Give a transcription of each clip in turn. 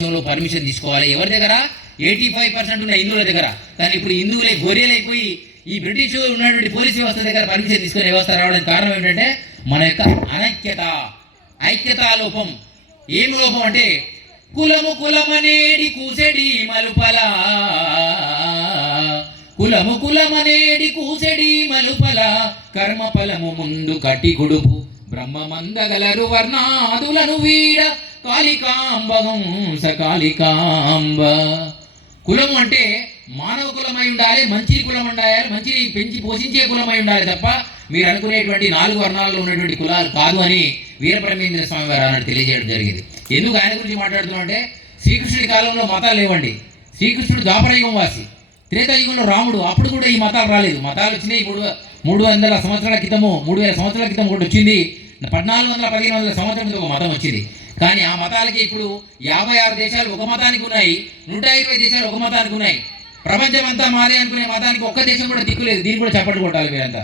Permission తీసుకోవాలి. ఎవరి దగ్గర 85% ఉన్న హిందువుల దగ్గర. కానీ ఇప్పుడు హిందువులే గొర్రెలైపోయి ఈ బ్రిటిష్ ఉన్నటువంటి పోలీస్ వ్యవస్థ దగ్గర పర్మిషన్ తీసుకునే వ్యవస్థ రావడానికి కారణం ఏంటంటే మన యొక్క ఐక్యతా లోపం. ఏం లోపం అంటే కులమనేడి కూసెడి మలుపల, కులమనేడి కూసెడి మలుపల, కర్మఫలము ముందు కట్టి గుడుపు, బ్రహ్మమందగలరు వర్ణాదులను వీడ కాళికాంబహంస కాళికాంబ. కులము అంటే మానవ కులమై ఉండాలి, మంచి కులం ఉండాలి, మంచిని పెంచి పోషించే కులమై ఉండాలి తప్ప మీరు అనుకునేటువంటి 4 వర్ణాల్లో ఉన్నటువంటి కులాలు కాదు అని వీరబ్రహ్మేంద్ర స్వామి వారు అన్నట్టు తెలియజేయడం జరిగింది. ఎందుకు ఆయన గురించి మాట్లాడుతున్నాం అంటే శ్రీకృష్ణుడి కాలంలో మతాలు లేవండి. శ్రీకృష్ణుడు ద్వాపరయుగం వాసి, త్రేతాయుగంలో రాముడు, అప్పుడు కూడా ఈ మతాలు రాలేదు. మతాలు వచ్చినాయి 300 సంవత్సరాల క్రితము, 3000 సంవత్సరాల క్రితం ఒకటి వచ్చింది, 1400-1500 సంవత్సరం ఒక మతం వచ్చింది. కానీ ఆ మతాలకి ఇప్పుడు 56 దేశాలు ఒక మతానికి ఉన్నాయి, 120 దేశాలు ఒక మతానికి ఉన్నాయి. ప్రపంచం అంతా మాదే అనుకునే మతానికి ఒక్క దేశం కూడా దిక్కులేదు. దీన్ని కూడా చప్పట్లు కొట్టాలి మీరంతా.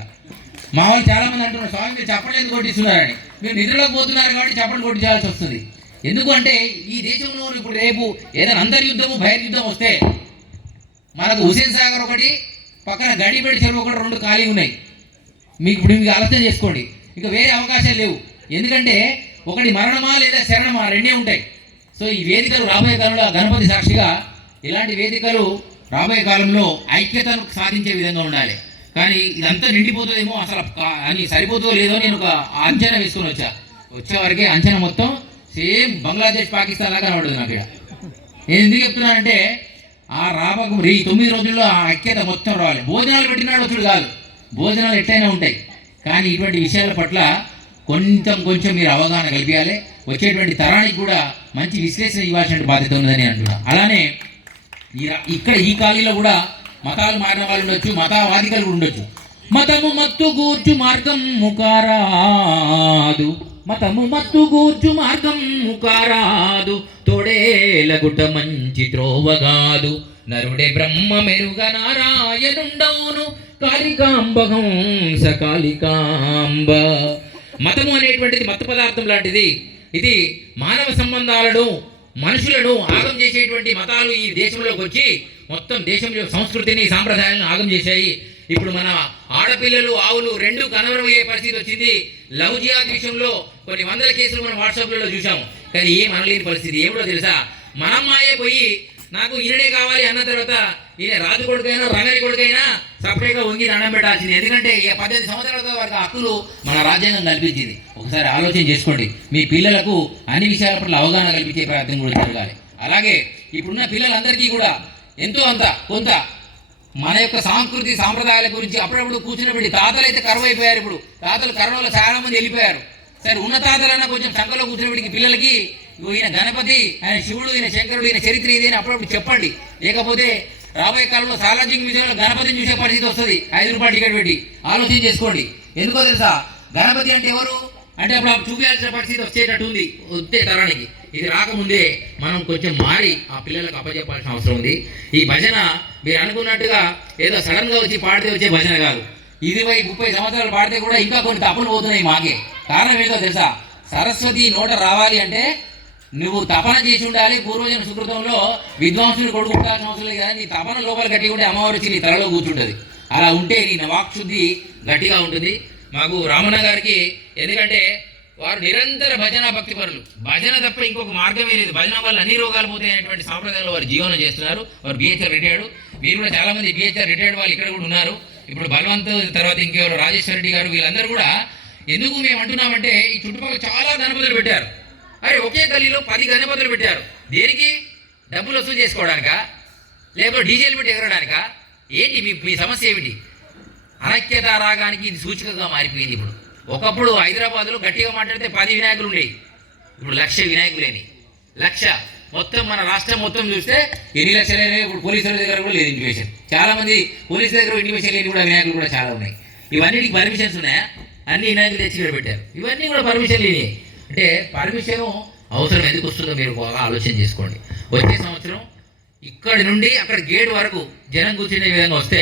మా వాళ్ళు చాలా మంది అంటున్నారు, స్వామి మీరు చప్పట్లు ఎందుకు కొట్టిస్తున్నారని. మీరు నిద్రలోకి పోతున్నారు కాబట్టి చప్పట్లు కొట్టించాల్సి వస్తుంది. ఎందుకు అంటే ఈ దేశంలో ఇప్పుడు రేపు ఏదైనా అంతర్యుద్ధము బహిర్యుద్ధం వస్తే మనకు హుసేన్ సాగర్ ఒకటి, పక్కన గడిపేడి చెరువు ఒకటి, 2 ఖాళీ ఉన్నాయి. మీకు ఆలోచన చేసుకోండి. ఇక వేరే అవకాశాలు లేవు. ఎందుకంటే ఒకటి మరణమా లేదా శరణమా, రెండే ఉంటాయి. సో ఈ వేదికలు రాబోయే కాలంలో గణపతి సాక్షిగా ఇలాంటి వేదికలు రాబోయే కాలంలో ఐక్యతను సాధించే విధంగా ఉండాలి. కానీ ఇదంతా నిండిపోతుందేమో, అసలు అని సరిపోతుందో లేదో నేను ఒక అంచనా వేసుకొని వచ్చేవరకే అంచనా మొత్తం సేమ్ బంగ్లాదేశ్ పాకిస్తాన్ లాగా కనబడుతుంది నాకు. నేను ఎందుకు చెప్తున్నానంటే ఆ ఈ 9 రోజుల్లో ఆ ఐక్యత మొత్తం రావాలి. భోజనాలు పెట్టినాడు వచ్చుడు కాదు, భోజనాలు ఎట్లయినా ఉంటాయి. కానీ ఇటువంటి విషయాల పట్ల కొంచెం మీరు అవగాహన కల్పించాలి. వచ్చేటువంటి తరానికి కూడా మంచి విశ్లేషణ ఇవ్వాల్సిన బాధ్యత ఉందని అంటున్నా. అలానే ఇక్కడ ఈ ఖాళీలో కూడా మతాలు మారిన వాళ్ళు ఉండొచ్చు, మతవాదికలు ఉండొచ్చు. మతము మత్తు గూర్చు మార్గం ముకారాదు, మతము మత్తు గూర్చు మార్గం ముకారాదు, తోడేలగుట మంచి త్రోవగాదు, నరుడే బ్రహ్మ మెరుగ నారాయణుండవును, కాళికాంబహంస కాళికాంబ. మతము అనేటువంటిది మత పదార్థం లాంటిది. ఇది మానవ సంబంధాలను, మనుషులను ఆగం చేసేటువంటి మతాలు ఈ దేశంలోకి వచ్చి మొత్తం దేశంలో సంస్కృతిని, సాంప్రదాయాలను ఆగం చేశాయి. ఇప్పుడు మన ఆడపిల్లలు, ఆవులు 2 కనుమరుగయ్యే పరిస్థితి వచ్చింది. లవ్ జిహాద్ విషయంలో కొన్ని 100 కేసులు మనం వాట్సాప్లలో చూసాము. కానీ ఏం అనలేని పరిస్థితి. ఏమిటో తెలుసా, మన అమ్మాయే పోయి నాకు ఈయననే కావాలి అన్న తర్వాత ఈయన రాజు కొడుకైనా రంగని కొడుకైనా సపరేట్గా వంగి దండం పెట్టాల్సింది. ఎందుకంటే 18 సంవత్సరాల వరకు హక్కులు మన రాజ్యాంగం కల్పించింది. ఒకసారి ఆలోచన చేసుకోండి. మీ పిల్లలకు అన్ని విషయాల పట్ల అవగాహన కల్పించే ప్రయత్నం కూడా జరగాలి. అలాగే ఇప్పుడున్న పిల్లలందరికీ కూడా ఎంతో కొంత మన యొక్క సంస్కృతి సాంప్రదాయాల గురించి అప్పుడప్పుడు కూర్చున్నప్పుడు తాతలు అయితే కరువు అయిపోయారు. ఇప్పుడు తాతలు కరోనాలో చాలా మంది వెళ్ళిపోయారు. సరే ఉన్న తాతలన్నా కొంచెం సంఖలో కూర్చున్నప్పటికి పిల్లలకి ఈయన గణపతి, ఆయన శివుడు, ఈయన శంకరుడు, ఈయన చరిత్ర ఇది అని అప్పుడప్పుడు చెప్పండి. లేకపోతే రాబోయే కాలంలో సాలార్జింగ్ మ్యూజియంలో గణపతిని చూసే పరిస్థితి వస్తుంది. 5 రూపాయలు టికెట్ పెట్టి ఆలోచన చేసుకోండి. ఎందుకో తెలుసా, గణపతి అంటే ఎవరు అంటే అప్పుడు చూపించాల్సిన పరిస్థితి వచ్చేటట్టు ఉంది వచ్చే తరానికి. ఇది రాకముందే మనం కొంచెం మారి ఆ పిల్లలకు అప్పచెప్పాల్సిన అవసరం ఉంది. ఈ భజన మీరు అనుకున్నట్టుగా ఏదో సడన్గా వచ్చి పాడితే వచ్చే భజన కాదు. 20-30 సంవత్సరాలు పాడితే కూడా ఇంకా కొన్ని తప్పులు పోతున్నాయి మాకే. కారణం ఏంటో తెలుసా, సరస్వతి నోట రావాలి అంటే నువ్వు తపన చేసి ఉండాలి. పూర్వజన సుకృతంలో విద్వాంసుని కొడుకుంటాల్సిన అవసరం లేదు. కానీ నీ తపన లోపల గట్టిగా ఉంటే అమ్మవారు వచ్చి నీ తలలో కూర్చుంటుంది. అలా ఉంటే నీ వాక్శుద్ధి గట్టిగా ఉంటుంది. మాకు రామన్న గారికి, ఎందుకంటే వారు నిరంతర భజన భక్తి పరులు. భజన తప్ప ఇంకొక మార్గమే లేదు. భజన వల్ల అన్ని రోగాలు పోతాయి అనేటువంటి సాంప్రదాయంలో వారు జీవనం చేస్తున్నారు. వారు బిహెచ్ఆర్ రిటైర్డ్. వీరు కూడా చాలామంది బిహెచ్ఆర్ రిటైర్డ్ వాళ్ళు ఇక్కడ కూడా ఉన్నారు. ఇప్పుడు బలవంత్ తర్వాత ఇంకెవరు రాజేశ్వర రెడ్డి గారు, వీళ్ళందరూ కూడా ఎందుకు మేము అంటున్నామంటే ఈ చుట్టుపక్కల చాలా గణపతులు పెట్టారు. అరే ఒకే గల్లీలో 10 గణపతులు పెట్టారు. దేనికి? డబ్బులు వసూలు చేసుకోవడానికా, లేకపోతే డీజేలు పెట్టి ఎగరడానికా? ఏంటి మీ సమస్య ఏమిటి? ఐక్యత రాగానికి ఇది సూచికగా మారిపోయింది. ఇప్పుడు ఒకప్పుడు హైదరాబాద్లో గట్టిగా మాట్లాడితే 10 వినాయకులు ఉండేవి. ఇప్పుడు 1,00,000 వినాయకులేని 1,00,000 మొత్తం మన రాష్ట్రం మొత్తం చూస్తే ఎన్ని లక్షలైనా. ఇప్పుడు పోలీసుల దగ్గర కూడా లేదు ఇంటిమేషన్. చాలామంది పోలీసుల దగ్గర ఇంటిమేషన్ లేని కూడా వినాయకులు కూడా చాలా ఉన్నాయి. ఇవన్నిటికి పర్మిషన్స్ ఉన్నాయా? అన్ని వినాయకులు తెచ్చి ఇక్కడ పెట్టారు. ఇవన్నీ కూడా పర్మిషన్ లేని. అంటే పర్మిషన్ అవసరం ఎందుకు వస్తుందో మీరు బాగా ఆలోచన చేసుకోండి. వచ్చే సంవత్సరం ఇక్కడి నుండి అక్కడ గేట్ వరకు జనం కూర్చునే విధంగా వస్తే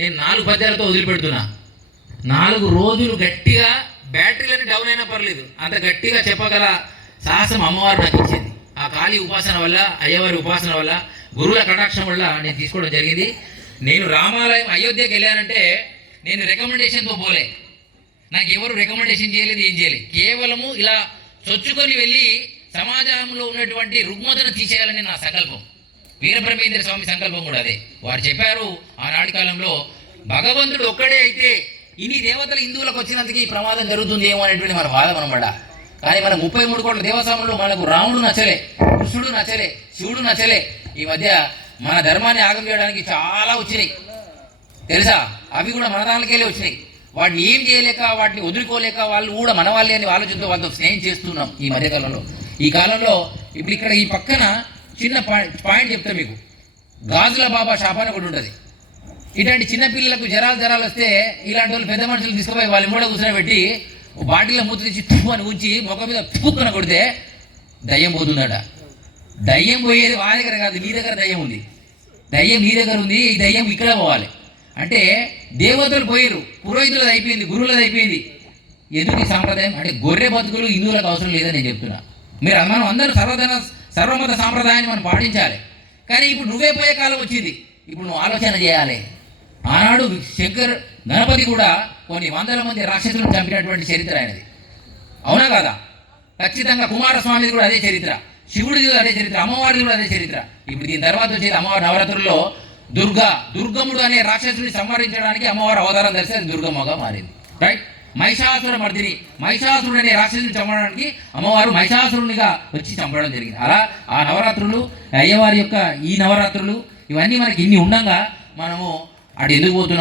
నేను 4 పద్యాలతో వదిలిపెడుతున్నా. 4 రోజులు గట్టిగా బ్యాటరీలన్నీ డౌన్ అయినా పర్లేదు, అంత గట్టిగా చెప్పగల సాహసం అమ్మవారు నాకు ఇచ్చింది. ఆ కాళీ ఉపాసన వల్ల, అయ్యవారి ఉపాసన వల్ల, గురువుల కటాక్షం వల్ల నేను తీసుకోవడం జరిగింది. నేను రామాలయం అయోధ్యకి వెళ్ళానంటే నేను రికమెండేషన్తో పోలే, నాకు ఎవరు రికమెండేషన్ చేయలేదు, ఏం చేయలేదు. కేవలము ఇలా చొచ్చుకొని వెళ్ళి సమాజంలో ఉన్నటువంటి రుగ్మతను తీసేయాలని నా సంకల్పం. వీరబ్రహ్మేంద్ర స్వామి సంకల్పం కూడా అదే. వారు చెప్పారు ఆనాటి కాలంలో, భగవంతుడు ఒక్కడే అయితే ఇన్ని దేవతలు హిందువులకు వచ్చినందుకు ఈ ప్రమాదం జరుగుతుంది ఏమో అనేటువంటి మన బాధ అనమాట. కానీ మన 33 కోట్ల దేవస్వాములు మనకు రాముడు నచ్చలే, కృష్ణుడు నచ్చలే, శివుడు నచ్చలే. ఈ మధ్య మన ధర్మాన్ని ఆగం చేయడానికి చాలా వచ్చినాయి తెలుసా, అవి కూడా మన దానికెళ్ళి వచ్చినాయి. వాటిని ఏం చేయలేక, వాటిని వదులుకోలేక వాళ్ళు కూడా మన వాళ్ళే అని ఆలోచనతో వాళ్ళతో స్నేహం చేస్తున్నాం ఈ మధ్యకాలంలో. ఈ కాలంలో ఇప్పుడు ఇక్కడ ఈ పక్కన చిన్న పాయింట్ చెప్తా మీకు. గాజుల బాబా షాప్ అని ఒకటి ఉంటుంది. ఇట్లాంటి చిన్నపిల్లలకు జరాలు వస్తే ఇలాంటి వాళ్ళు పెద్ద మనుషులు తీసుకుపోయి వాళ్ళ మూడ కూర్చోబెట్టి బాటిల్లో మూత తెచ్చి తుప్పు అని ఉంచి ముఖం మీద తుప్పున కొడితే దయ్యం పోతుందట. దయ్యం పోయేది వాళ్ళ దగ్గర కాదు, నీ దగ్గర దయ్యం ఉంది. దయ్యం నీ దగ్గర ఉంది, ఈ దయ్యం ఇక్కడ పోవాలి. అంటే దేవతలు పోయారు, పురోహితులది అయిపోయింది, గురువులది అయిపోయింది. ఎందుకు ఈ సాంప్రదాయం అంటే గొర్రె బతుకులు హిందువులకు అవసరం లేదని నేను చెప్తున్నా. మనం అందరూ సర్వమత సాంప్రదాయాన్ని మనం పాటించాలి. కానీ ఇప్పుడు నువ్వే పోయే కాలం వచ్చింది. ఇప్పుడు నువ్వు ఆలోచన చేయాలి. ఆనాడు గణపతి కూడా కొన్ని వందల మంది రాక్షసులను చంపినటువంటి చరిత్ర ఆయనది, అవునా కాదా? ఖచ్చితంగా కుమారస్వామిది కూడా అదే చరిత్ర, శివుడిది కూడా అదే చరిత్ర, అమ్మవారిది కూడా అదే చరిత్ర. ఇప్పుడు దీని తర్వాత వచ్చేది అమ్మవారి నవరాత్రుల్లో దుర్గముడు అనే రాక్షసుని సంహరించడానికి అమ్మవారు అవతారం ధరిస్తే అది దుర్గమ్మగా మారింది. రైట్? మహిషాసుర మర్దిని, మహిషాసురుడు అనే రాక్షసుని చంపడానికి అమ్మవారు మహిషాసురునిగా వచ్చి చంపడం జరిగింది. అలా ఆ నవరాత్రులు, అయ్యవారి యొక్క ఈ నవరాత్రులు, ఇవన్నీ మనకి ఇన్ని ఉండగా మనము అటు ఎందుకు పోతున్నాం?